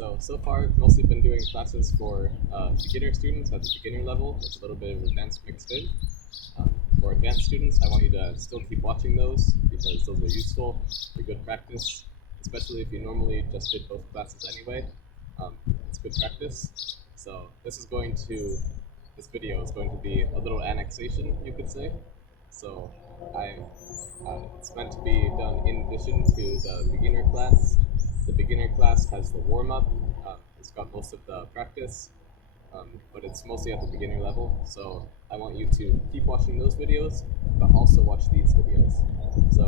So far, I've mostly been doing classes for beginner students at the beginner level with a little bit of advanced mixed in. For advanced students, I want you to still keep watching those because those are useful, they're good practice, especially if you normally just did both classes anyway. It's good practice. So this video is going to be a little annexation, you could say. So it's meant to be done in addition to the beginner class. The beginner class has the warm-up. It's got most of the practice, but it's mostly at the beginner level. So I want you to keep watching those videos, but also watch these videos. So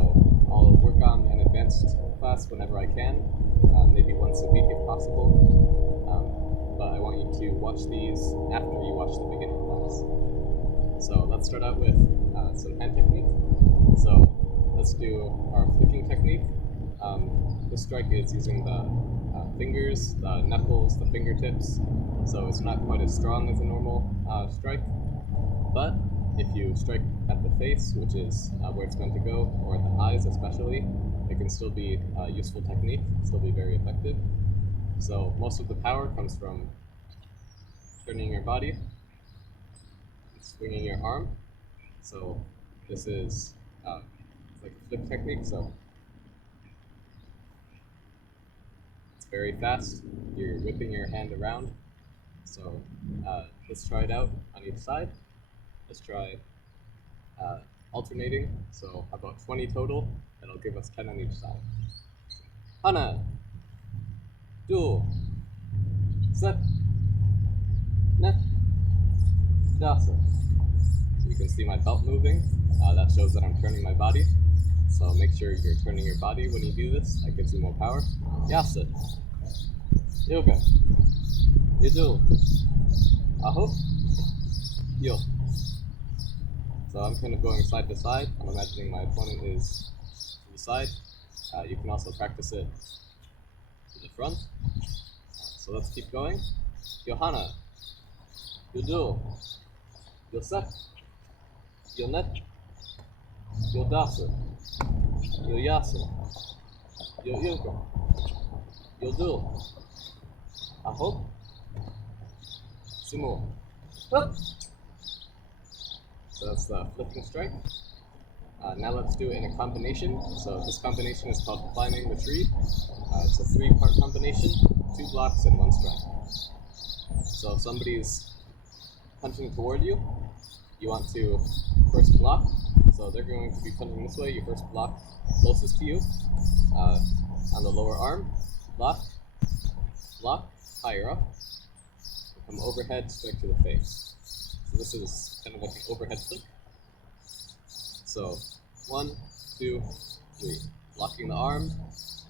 I'll work on an advanced class whenever I can, maybe once a week if possible. But I want you to watch these after you watch the beginner class. So let's start out with some hand technique. So let's do our flicking technique. This strike is using the fingers, the knuckles, the fingertips, so it's not quite as strong as a normal strike. But if you strike at the face, which is where it's meant to go, or at the eyes especially, it can still be a useful technique, still be very effective. So most of the power comes from turning your body, swinging your arm. So this is like a flip technique, so it's very fast. You're whipping your hand around. So let's try it out on each side. Let's try alternating. So about 20 total. That'll give us 10 on each side. Hana, do, set, net, dasa. So you can see my belt moving. That shows that I'm turning my body. So make sure you're turning your body when you do this. That gives you more power. Yasa, yoga, yodo, aho, yo. So I'm kind of going side to side. I'm imagining my opponent is to the side. You can also practice it to the front. So let's keep going. Yohana, yodo, yoset, yonet, yodasa, yoyasa, yoyoka, yodo, aho, sumo. So that's the flipping strike. Now let's do it in a combination. So this combination is called climbing the tree. It's a 3-part combination, 2 blocks and 1 strike. So if somebody's punching toward you, you want to first block. So they're going to be punching this way. You first block closest to you on the lower arm. Block, block, higher up. Come overhead, strike to the face. So this is kind of like an overhead flick. So 1, 2, 3. Blocking the arm,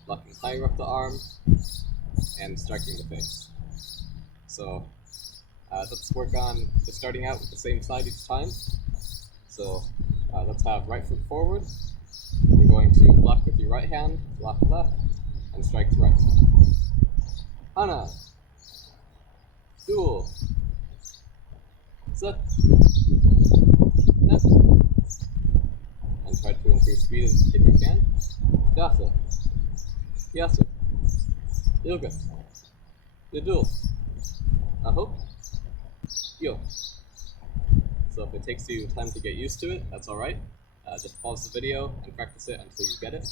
blocking higher up the arm, and striking the face. So let's work on just starting out with the same side each time. So let's have right foot forward. You're going to block with your right hand, block left, and strike to right. Hana, dual, set, net, and try to increase speed if you can. Dasa, yasa, yoga, yodo, aho, yo. So if it takes you time to get used to it, that's alright. Just pause the video and practice it until you get it.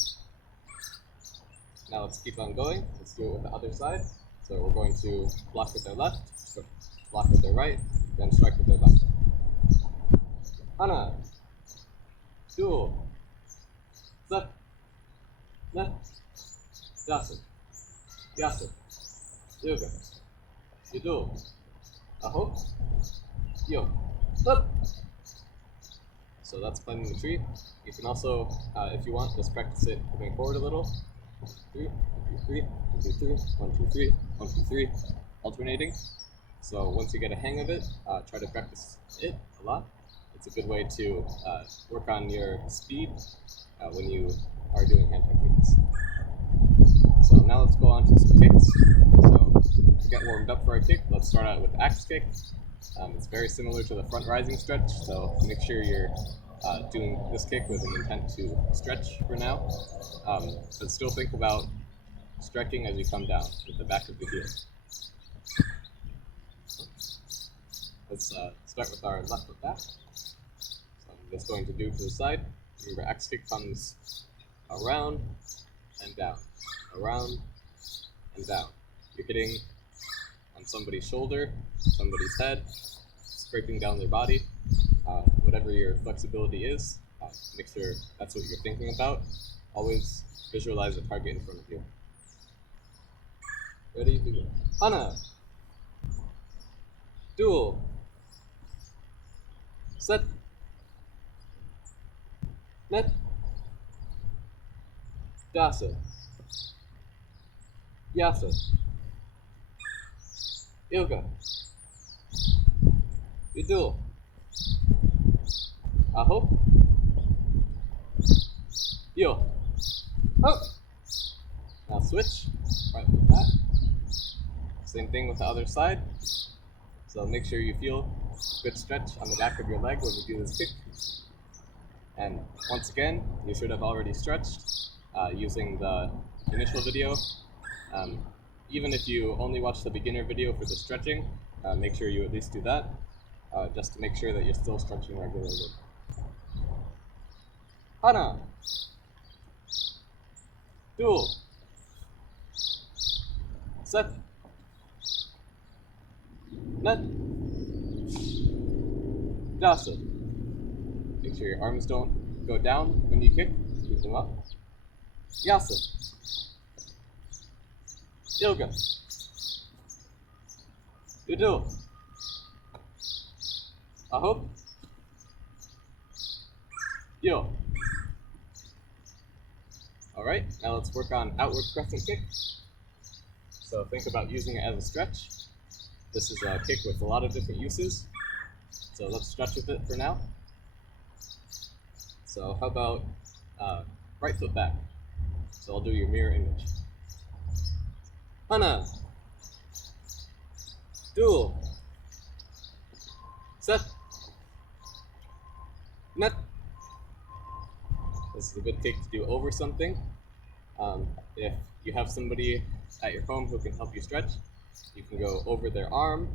Now let's keep on going. Let's do it with the other side. So we're going to block with their left, block with their right, then strike with their left. Hana, dual, set, net, dasa, yasa, yoga, yodo, aho, yo, up. So that's climbing the tree. You can also, if you want, just practice it moving forward a little. 3, 1, 2, 3, 1, 2, 3, 1, 2, 3, 1, 2, 3, alternating. So once you get a hang of it, try to practice it a lot. It's a good way to work on your speed when you are doing hand techniques. So now let's go on to some kicks. So to get warmed up for a kick, let's start out with axe kick. It's very similar to the front rising stretch, so make sure you're doing this kick with an intent to stretch for now. But still think about stretching as you come down with the back of the heel. Let's start with our left foot back. So I'm just going to do to the side. Remember, X kick comes around and down, around and down. You're hitting on somebody's shoulder, somebody's head, scraping down their body. Whatever your flexibility is, make sure that's what you're thinking about. Always visualize a target in front of you. Ready? Begin. Hana. Duel. Set. Net. Dasa. Yasa. Ilga. You duel. Aho. Yo. Up. Now switch. Right with that. Same thing with the other side. So make sure you feel a good stretch on the back of your leg when you do this kick. And once again, you should have already stretched using the initial video. Even if you only watch the beginner video for the stretching, make sure you at least do that, just to make sure that you're still stretching regularly. Hana. Duel. Set. Net. Dasa. Make sure your arms don't go down when you kick. Keep them up. Yasa. Yoga. Yudo. Aho. Yo. Alright, now let's work on outward crescent kick. So think about using it as a stretch. This is a kick with a lot of different uses. So let's stretch with it for now. So how about right foot back? So I'll do your mirror image. Hana. Duel. Set. Net. This is a good kick to do over something. If you have somebody at your home who can help you stretch, you can go over their arm.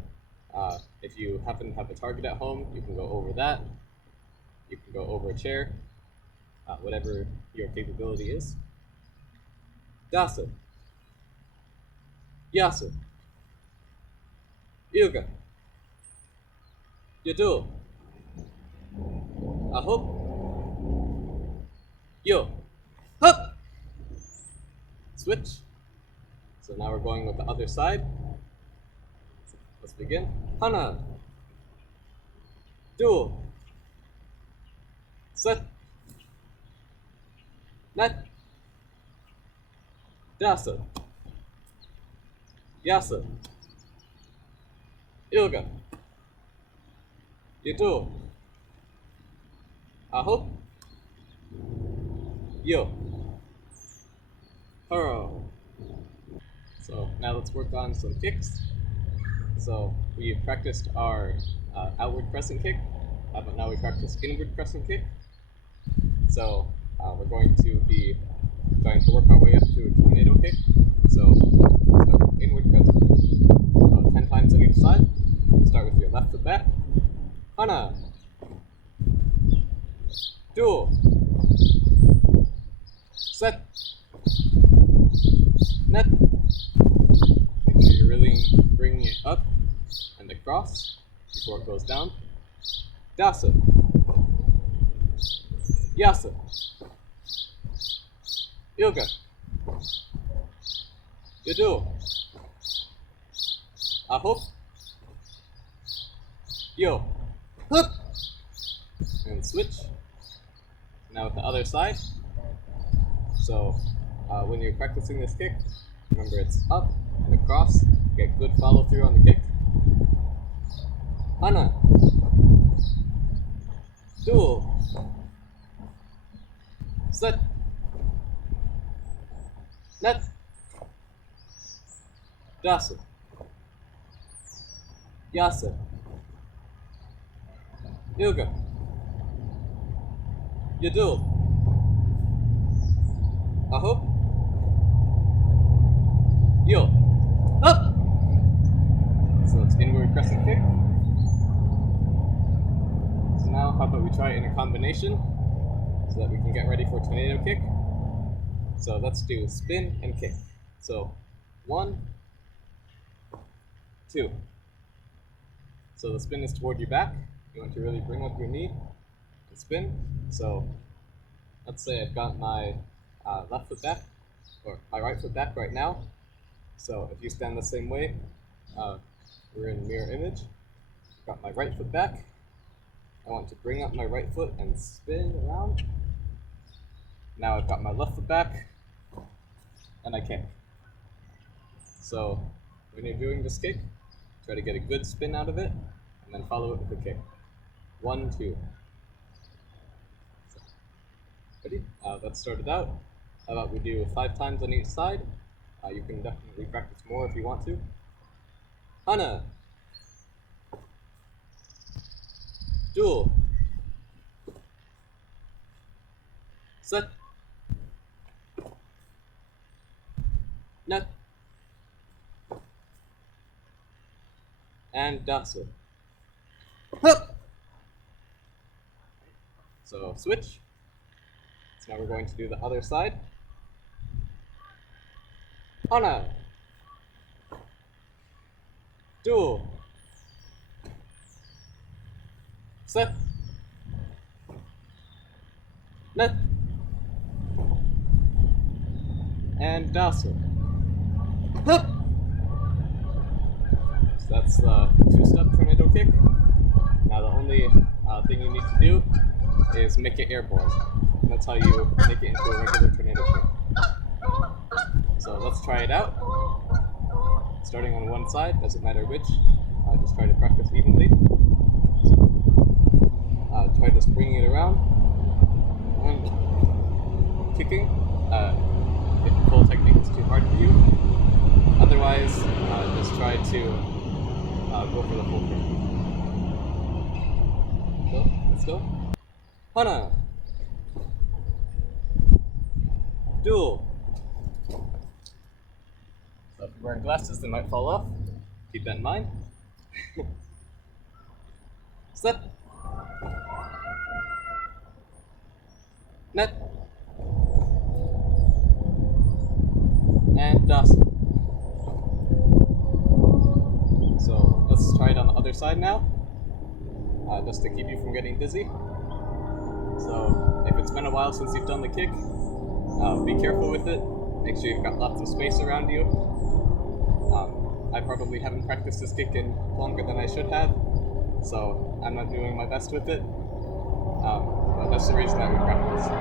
If you happen to have a target at home, you can go over that. You can go over a chair, whatever your capability is. Dasa. Yasa. Yoga. Yudo. Aho. Yo. Hup. Switch. So now we're going with the other side. Let's begin. Hana. Duel. Set. Net. Dasa. Yasa. Yoga. Yudo. Aho. Yo. Hurrow. So now let's work on some kicks. So we've practiced our outward crescent kick, but now we practice inward crescent kick. So we're going to be trying to work our way up to a tornado kick. So start with inward crescent kick. About 10 times on each side. Start with your left foot back. Hana. Duel. Set. Net. Make sure you're really bringing it up and across before it goes down. Dasa. Yasa. Yoga. Yudo. Aho. Yo. Hup. And switch. Now with the other side. So when you're practicing this kick, remember it's up and across. Get good follow through on the kick. Hana. Duel. Set. Net. Dasa. Yasa. Yoga. Yudo. Aho. Yo! Up! So it's inward crescent kick. So now how about we try it in a combination so that we can get ready for tornado kick. So let's do spin and kick. So 1, 2. So the spin is toward your back. You want to really bring up your knee and spin. So let's say I've got my left foot back, or my right foot back right now. So if you stand the same way, we're in mirror image. Got my right foot back. I want to bring up my right foot and spin around. Now I've got my left foot back, and I kick. So when you're doing this kick, try to get a good spin out of it, and then follow it with a kick. 1, 2. So, ready? Let's start it out. How about we do 5 times on each side? You can definitely practice more if you want to. Hana. Duel. Set. Net. And Dasa. Hup. So switch. So now we're going to do the other side. Hana. Duel. Set. Net. And Dasa. Hup. So that's the 2-step tornado kick. Now the only thing you need to do is make it airborne. And that's how you make it into a regular tornado kick. So let's try it out. Starting on one side, doesn't matter which. Just try to practice evenly. Try just bringing it around and kicking. If the full technique is too hard for you. Otherwise, just try to go for the full kick. So, let's go. Hana. Duel. So if you're wearing glasses, they might fall off. Keep that in mind. Set. Net. And Dasa. So let's try it on the other side now, just to keep you from getting dizzy. So if it's been a while since you've done the kick, be careful with it. Make sure you've got lots of space around you. I probably haven't practiced this kick in longer than I should have, so I'm not doing my best with it. But that's the reason that we practice. So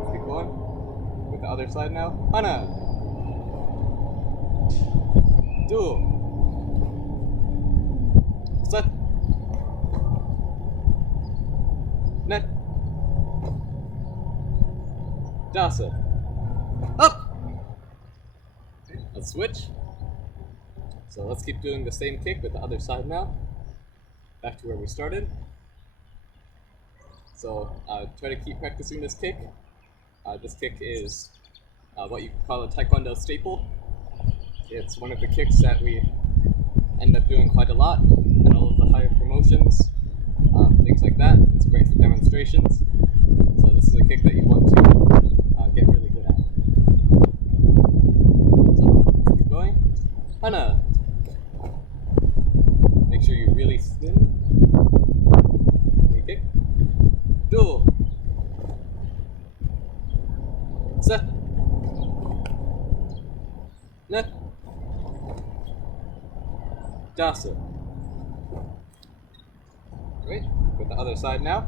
let's keep going with the other side now. Hana. Duel. Set. Net. Dasa. Up. Let's switch. So let's keep doing the same kick with the other side now. Back to where we started. So try to keep practicing this kick. This kick is what you call a Taekwondo staple. It's one of the kicks that we end up doing quite a lot in all of the higher promotions, things like that. It's great for demonstrations. So this is a kick that you want to get really good at. So let's keep going. Hana. Make sure you really spin. Kick. Duel. Set. Net. Dasa. Great. With the other side now.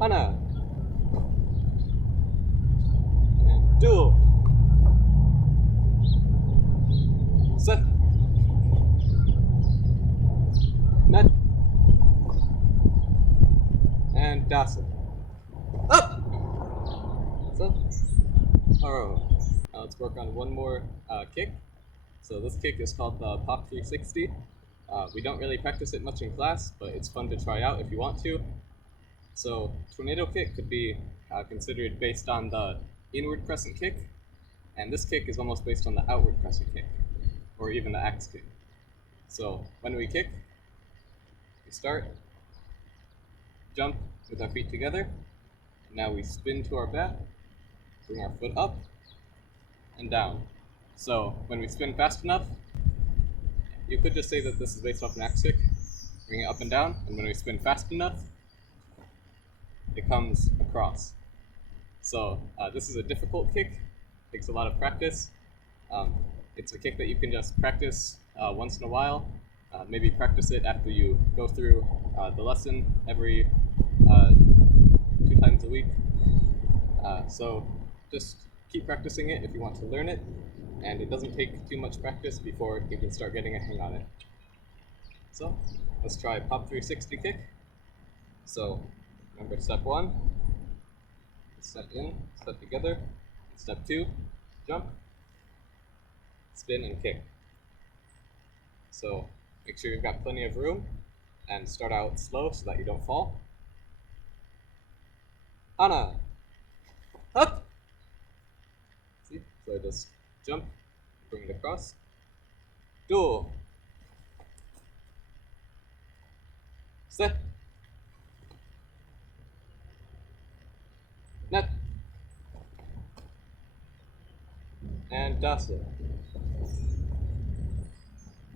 Hana. And duel. Set. Net. And Dasa. Up! So, alright. Now let's work on one more kick. So this kick is called the Pop 360. We don't really practice it much in class, but it's fun to try out if you want to. So tornado kick could be considered based on the inward crescent kick, And this kick is almost based on the outward crescent kick, or even the axe kick. So when we kick, we start, jump with our feet together. Now we spin to our back, bring our foot up and down. So when we spin fast enough, you could just say that this is based off an axe kick, bring it up and down, and when we spin fast enough, it comes across. So this is a difficult kick, takes a lot of practice. It's a kick that you can just practice once in a while. Maybe practice it after you go through the lesson every 2 times a week. So just keep practicing it if you want to learn it, and it doesn't take too much practice before you can start getting a hang on it. So let's try pop 360 kick. So remember step 1, step in, step together. Step 2, jump, spin, and kick. So make sure you've got plenty of room and start out slow so that you don't fall. Hana! Up! See? So just jump, bring it across. Do! Set! Net! And dasa.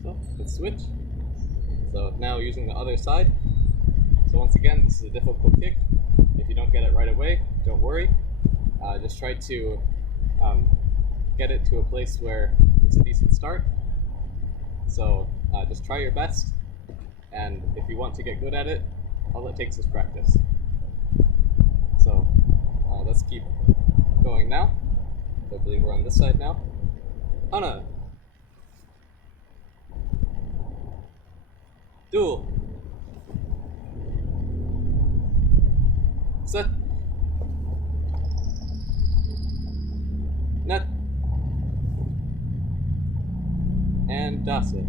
So let's switch. So now using the other side. So once again, this is a difficult kick. If you don't get it right away, don't worry. Just try to get it to a place where it's a decent start. So just try your best, and if you want to get good at it, all it takes is practice. So let's keep going now. I believe we're on this side now. Hana! Do! Set! Net! And dasa.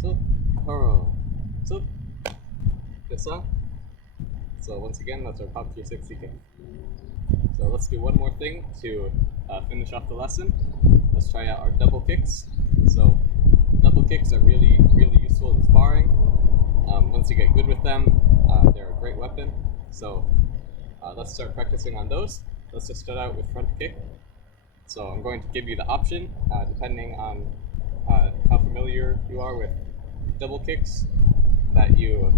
So, haro. So, this song. So once again, that's our pop 360 kick. So let's do one more thing to finish off the lesson. Let's try out our double kicks. So double kicks are really useful in sparring. Once you get good with them, they're a great weapon. So let's start practicing on those. Let's just start out with front kick. So I'm going to give you the option, depending on how familiar you are with double kicks, that you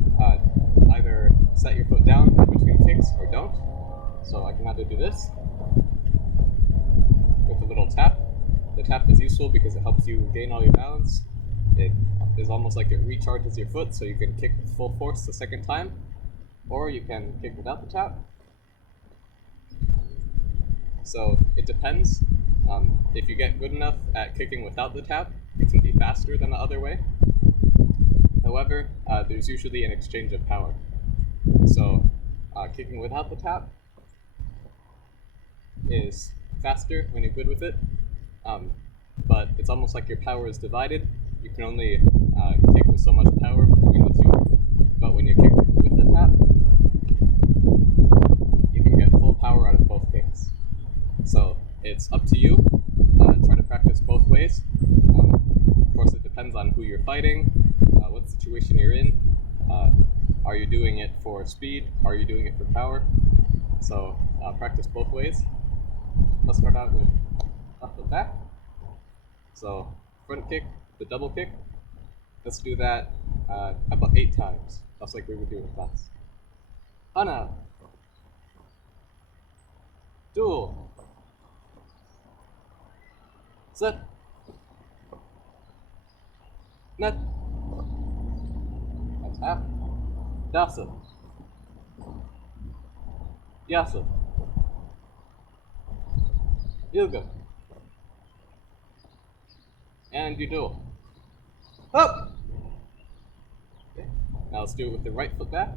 either set your foot down in between kicks or don't. So I can either do this with a little tap. The tap is useful because it helps you gain all your balance. It is almost like it recharges your foot, so you can kick with full force the second time, or you can kick without the tap. So it depends. If you get good enough at kicking without the tap, it can be faster than the other way. However, there's usually an exchange of power. So kicking without the tap is faster when you're good with it, but it's almost like your power is divided. You can only kick with so much power between the two, but when you kick with the tap, you can get full power out of both kicks. So it's up to you. Try to practice both ways. Of course, it depends on who you're fighting, what situation you're in. Are you doing it for speed? Are you doing it for power? So practice both ways. Let's start out with up and back. So front kick, the double kick. Let's do that about 8 times, just like we would do in class. Hana. Do. Set. Net. That's half. Dasa. Yasa. Yoga. And you do. Up! Okay. Now let's do it with the right foot back.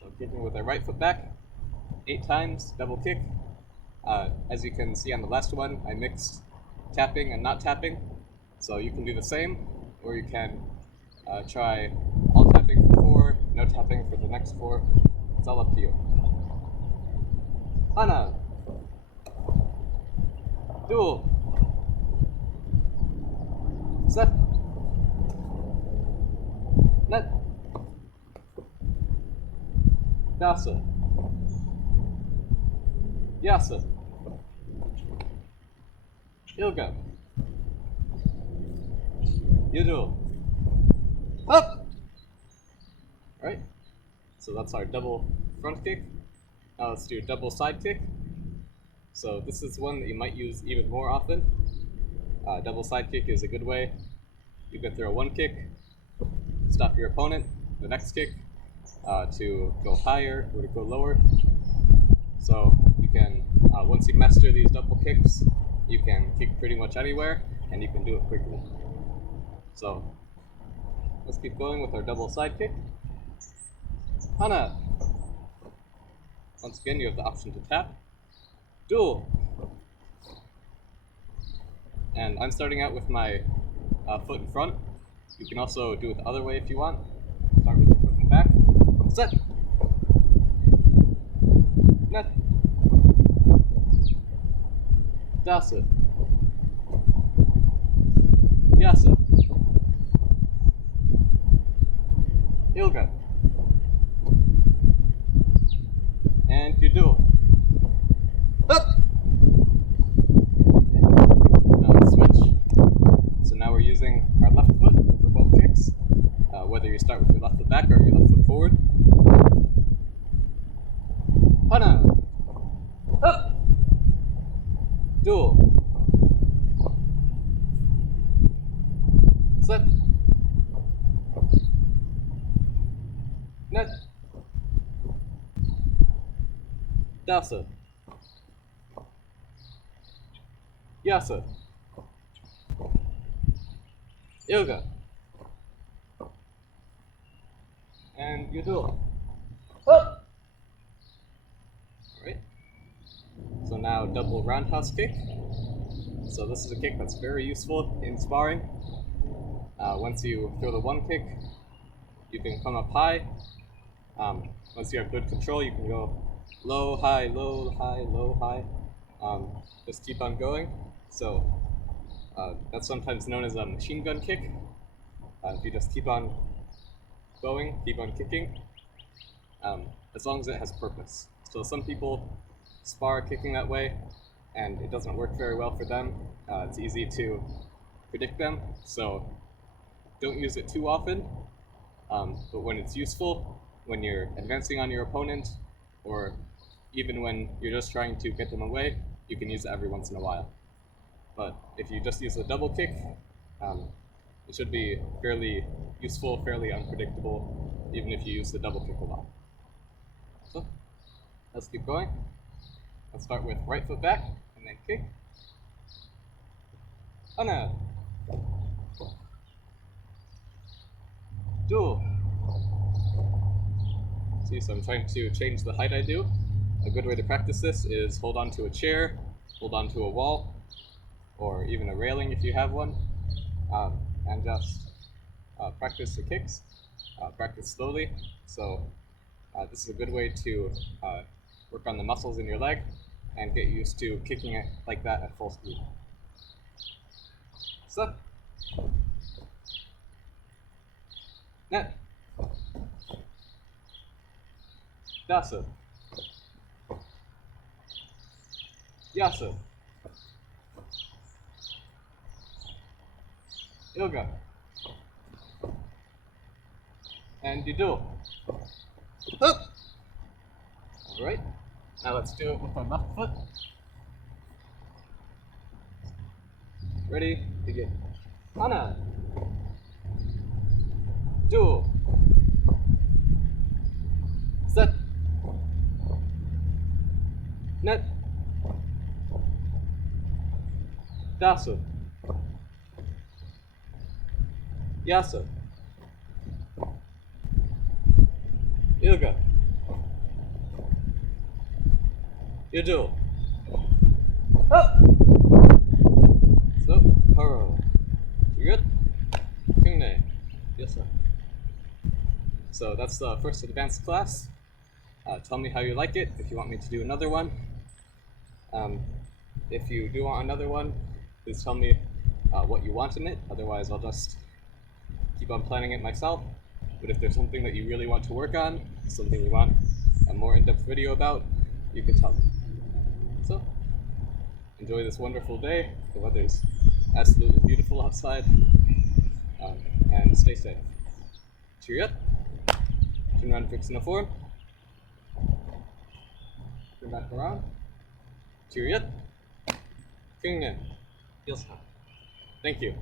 So kicking with our right foot back, 8 times, double kick. As you can see on the last one, I mixed tapping and not tapping. So you can do the same, or you can try all tapping for 4, no tapping for the next 4. It's all up to you. Hana. Dual. Set. Net. Dasa. Yasa. Ilga. Yudo. Up! Alright, so that's our double front kick. Now let's do double side kick. So this is one that you might use even more often. Double side kick is a good way. You can throw one kick, stop your opponent, the next kick, to go higher or to go lower. So you can, once you master these double kicks, you can kick pretty much anywhere, and you can do it quickly. So let's keep going with our double side kick. Hana. Once again, you have the option to tap. Dual. And I'm starting out with my foot in front. You can also do it the other way if you want. Start with your foot in the back. Set. Net. Dasa. Yasa. Ilga. And you do it. Up! Now switch. So now we're using our left foot for both kicks. Whether you start with your left foot back or your left foot forward. Hana. Up! Dual. Set. Net. Dasa. Yasa. Ilga. And you do it. Up! Alright. So now double roundhouse kick. So this is a kick that's very useful in sparring. Once you throw the one kick, you can come up high. Once you have good control, you can go low, high, low, high, low, high. Just keep on going. So that's sometimes known as a machine gun kick. If you just keep on going, keep on kicking, as long as it has purpose. So some people spar kicking that way, and it doesn't work very well for them. It's easy to predict them, so don't use it too often. But when it's useful, when you're advancing on your opponent, or even when you're just trying to get them away, you can use it every once in a while. But if you just use a double kick, it should be fairly useful, fairly unpredictable, even if you use the double kick a lot. So, let's keep going. Let's start with right foot back, and then kick. Hana. Dual. See, so I'm trying to change the height I do. A good way to practice this is hold on to a chair, hold on to a wall, or even a railing if you have one, and just practice the kicks. Practice slowly. So this is a good way to work on the muscles in your leg and get used to kicking it like that at full speed. So, net. Dasa. Yasa. Ilga. And you do it. Up! Alright, now let's do it with our left foot. Ready, begin. Hana. Dual. Set. Net. Dasa. Yasa. Ilga. You do. Up. So, Haro. You good? Kingne. Yes, sir. So that's the first advanced class. Tell me how you like it, if you want me to do another one. If you do want another one, please tell me what you want in it. Otherwise, I'll just keep on planning it myself. But if there's something that you really want to work on, something you want a more in-depth video about, you can tell me. So, enjoy this wonderful day. The weather's absolutely beautiful outside. And stay safe. Cheerio up. Turn around and fix in the form. Turn back around. Cheerio up. King in. Feels hot. Thank you.